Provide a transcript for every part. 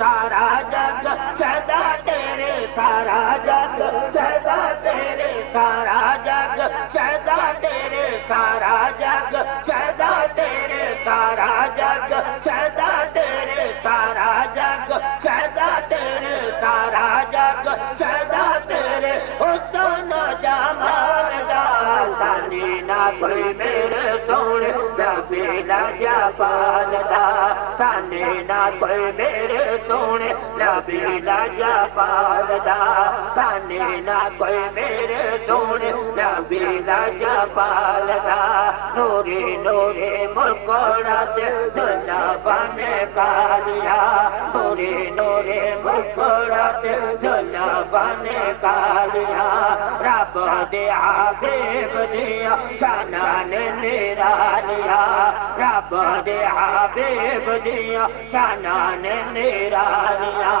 सारा जग सदा तेरे सारा जग सदा तेरे सारा जग सदा तेरे सारा जग सदा तेरे सारा जग सदा तेरे सारा जग सदा तेरे सारा जग सदा तेरे हुस्न जमाल दा सानी ना कोई मेरे सोने नबी लग्या पालदा सानी ना कोई मेरे सोने नबी लग्या पालदा सानी ना कोई मेरे सोने नबी लग्या पालदा नूरी नूरी मुल्कोड़ा ते दुनिया बने कालिया नूरी नूरी मुल्कोड़ा ते दुनिया बने कालिया रब दे हबीब दिया शाना ने निरालिया रब दे हबीब दिया शाना ने निरालिया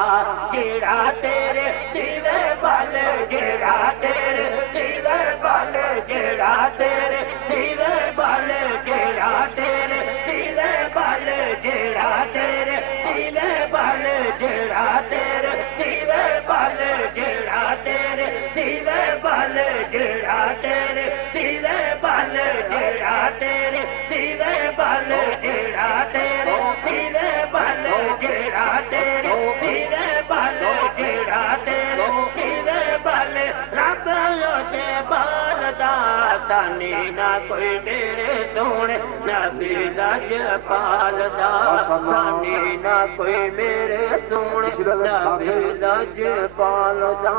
जेड़ा तेरे दिले बल जेड़ा तेरे दिले बल जेड़ा तेरे दिले बल जेड़ा तेरे दिले बल जेड़ा तेरे दिले बल जेड़ा तेरे दिले बल जेड़ा तेरे दिले बल जेड़ा तेरे दिले बल जेड़ा तेरे दिले बल जेड़ा तेरे दिले बल जेड़ा तेरे दिले बल जेड़ा तेरे दिले बल रब ते बालदा तानी ना कोई मेरे सोने नबी लज पालदा तानी ना कोई मेरे सोने नबी लज पालदा।